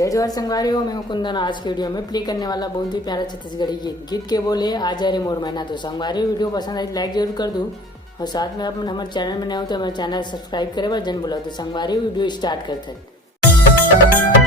जय जवाहर संगवारियों, मैं हूं कुंदन। आज की वीडियो में प्ले करने वाला बहुत ही प्यारा छत्तीसगढ़ी गीत के बोले आज रे मोर मैना। तो संगवारियों, वीडियो पसंद आई लाइक जरूर कर दूं और साथ में आप हमारे चैनल में नए हो तो हमारे चैनल सब्सक्राइब करे बर जन बोला। तो संगवारियों, वीडियो स्टार्ट करते हैं।